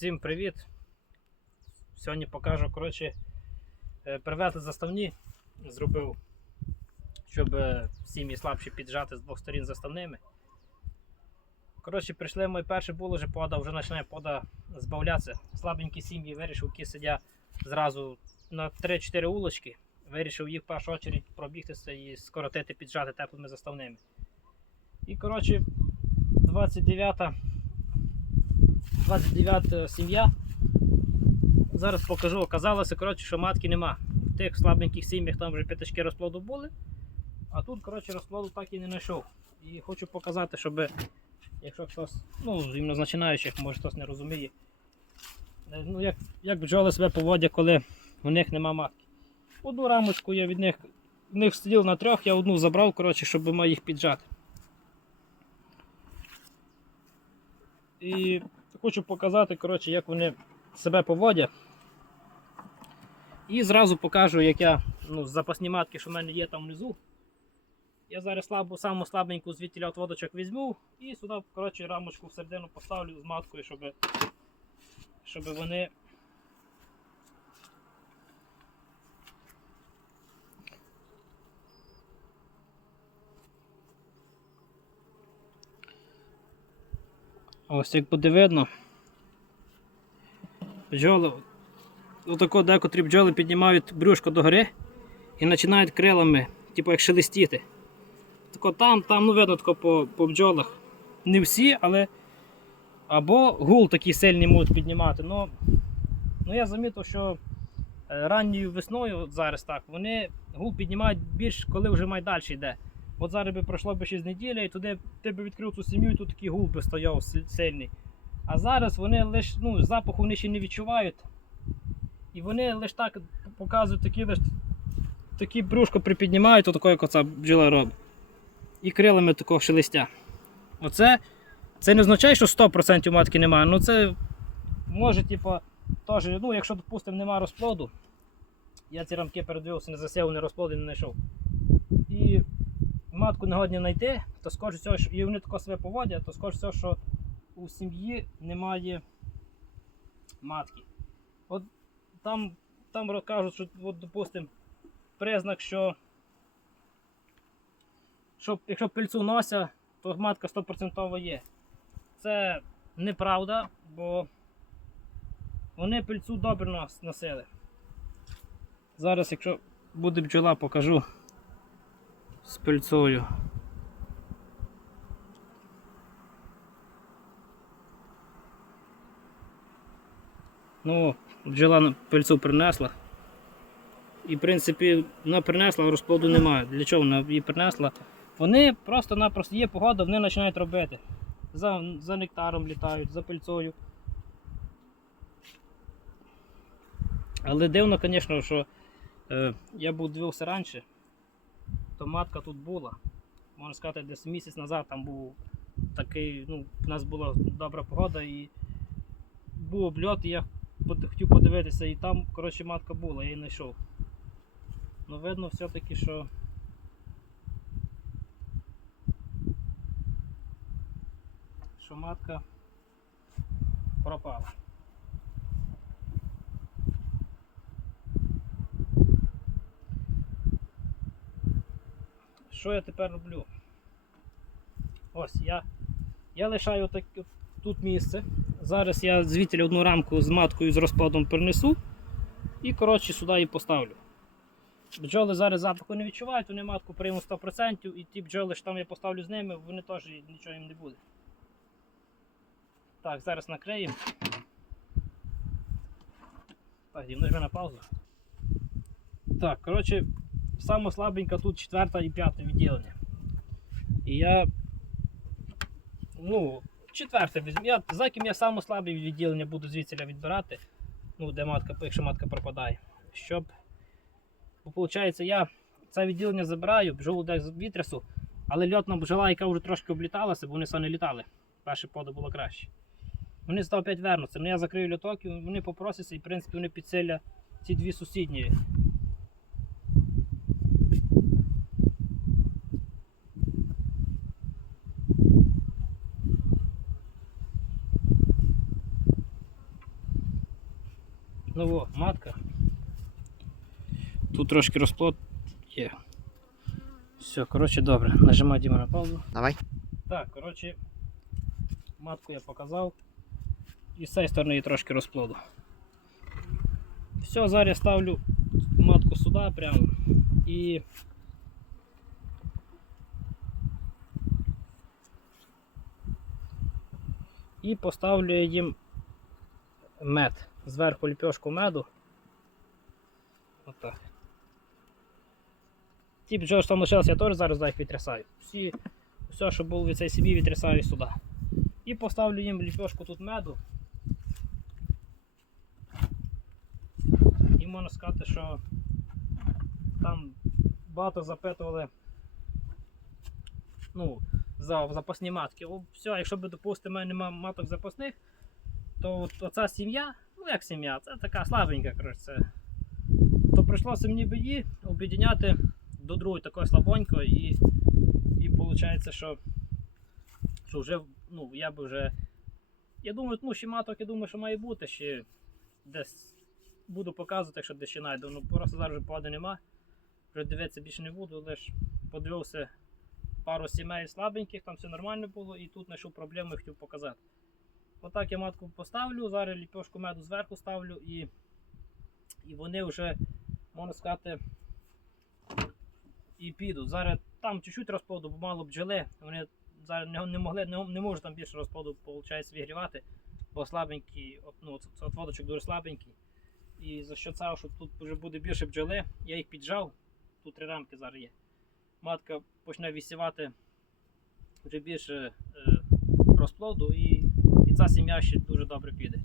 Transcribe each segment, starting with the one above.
Всім привіт! Сьогодні покажу, коротше, е, привезли заставні, зробив, щоб е, сім'ї слабші піджати з двох сторін заставними. Коротше, прийшли мої перше було вже пода, вже починає пода збавлятися. Слабенькі сім'ї вирішив, які сидять зразу на 3-4 улочки. Вирішив їх в першу чергу пробігтися і скоротити, піджати теплими заставними. І коротше, 29 29 сім'я. Зараз покажу. Оказалося, коротше, що матки нема. В тих слабеньких сім'ях там вже п'ятачки розплоду були. А тут коротше, розплоду так і не знайшов. І хочу показати, щоб якщо хтось, ну, іменно починаючих, може хтось не розуміє. е, Ну, як, як бджоли себе поводять, коли у них нема матки. Одну рамочку я від них, в них сидів на трьох, я одну забрав, коротше, щоб їх піджати. І хочу показати, коротше, як вони себе поводять. І зразу покажу, як я ну, запасні матки, що в мене є там внизу. Я зараз слабу, саму слабеньку звідти от водочок візьму і сюди коротше, рамочку всередину поставлю з маткою, щоб, щоб вони. Ось як буде видно. Бджоли. Отако декотрі бджоли піднімають брюшко догори і починають крилами, типу як шелестіти. Тако там, там, ну видно тако по, по бджолах. Не всі, але або гул такий сильний можуть піднімати. Ну, ну я замітив, що е, ранньою весною, зараз так, вони гул піднімають більш, коли вже май далі йде. От зараз би пройшло би 6 неділя, і туди ти би відкрив цю сім'ю, і тут такий гул би стояв сильний. А зараз вони лише ну, запаху вони ще не відчувають. І вони лише так показують такі лише такі брюшко припіднімають, отако, як оця бджола робить. І крилами такого шелестя. Оце це не означає, що 100% матки немає. Ну це може, типу, теж, ну, якщо, допустимо, немає розплоду. Я ці рамки передивився, не засів, не розплоду не знайшов. І матку не годні знайти, то скоріше всього, що- і вони тако себе поводять, то скоріше всього, що у сім'ї немає матки. От там, там розкажуть, що, от, допустим, признак, що, що якщо пильцу нося, то матка 100% є. Це неправда, бо вони пильцу добре нос- носили. Зараз, якщо буде бджола, покажу з пильцою. Ну, бджола пильцу принесла. І, в принципі, вона принесла, розплоду немає. Для чого вона її принесла? Вони просто-напросто є погода, вони починають робити. За, за нектаром літають, за пильцою. Але дивно, звісно, що е, я був дивився раніше, то матка тут була. Можна сказати, десь місяць назад там був такий, ну, у нас була добра погода і був обльот, і я хотів подивитися, і там, коротше, матка була, я її знайшов. Ну, видно все-таки, що. Що матка пропала. Що я тепер роблю? Ось я, я лишаю так, тут місце. Зараз я звідти одну рамку з маткою з розплодом принесу і коротше сюди її поставлю. Бджоли зараз запаху не відчувають, вони матку приймуть 100% і ті бджоли, що там я поставлю з ними, вони теж нічого їм не буде. Так, зараз накриємо. Так, дім, нажми на паузу. Так, коротше, саме слабенька тут четверта і п'яте відділення. І я. Ну, четверте візьму. Я, за ким я саме слабе відділення буду звідси відбирати. Ну, де матка, якщо матка пропадає. Щоб. Бо виходить, я це відділення забираю, бджолу десь з вітрясу, але льотна бджола, яка вже трошки обліталася, бо вони самі літали. Перше подо було краще. Вони став опять вернуться. Ну я закрию льоток і вони попросяться, і в принципі вони підсиля ці дві сусідні. Ну о, матка. Тут трошки розплод є. Все, коротше, добре. Нажимай Діма на паузу. Давай. Так, коротше, матку я показав. І з цієї сторони є трошки розплоду. Все, зараз я ставлю матку сюди прямо і. І поставлю я їм мед. Зверху ліпешку меду. Отак. Ті бджоли, що там лишилися, я теж зараз їх відтрясаю. Всі, все, що було від цієї сім'ї, відтрясаю сюди. І поставлю їм ліпешку тут меду. І можна сказати, що там багато запитували ну, за запасні матки. О, все, якщо б, допустимо, немає маток запасних, то от оця сім'я, ну як сім'я, це така слабенька, коротше. То прийшлося мені б її об'єдняти до другої такої слабонької і, і виходить, що, що вже ну, я би вже. Я думаю, ну, ще маток, я думаю, що має бути ще десь буду показувати, якщо десь ще знайду. Ну просто зараз вже погоди нема. Вже дивитися більше не буду, лише подивився пару сімей слабеньких, там все нормально було, і тут знайшов проблему і хотів показати. Отак я матку поставлю, зараз ліпешку меду зверху ставлю і, і вони вже, можна сказати, і підуть. Зараз там чуть-чуть розплоду, бо мало бджоли, вони зараз не, не могли, не, не можуть там більше розплоду виходить, вигрівати, бо слабенький, ну, от, от дуже слабенький. І за що цього, що тут вже буде більше бджоли, я їх піджав, тут три рамки зараз є. Матка почне висівати вже більше е, розплоду і, і ця сім'я ще дуже добре піде.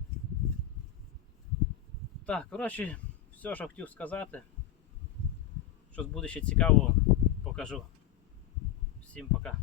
Так, коротше, все, що хотів сказати. Щось буде ще цікаво, покажу. Всім пока.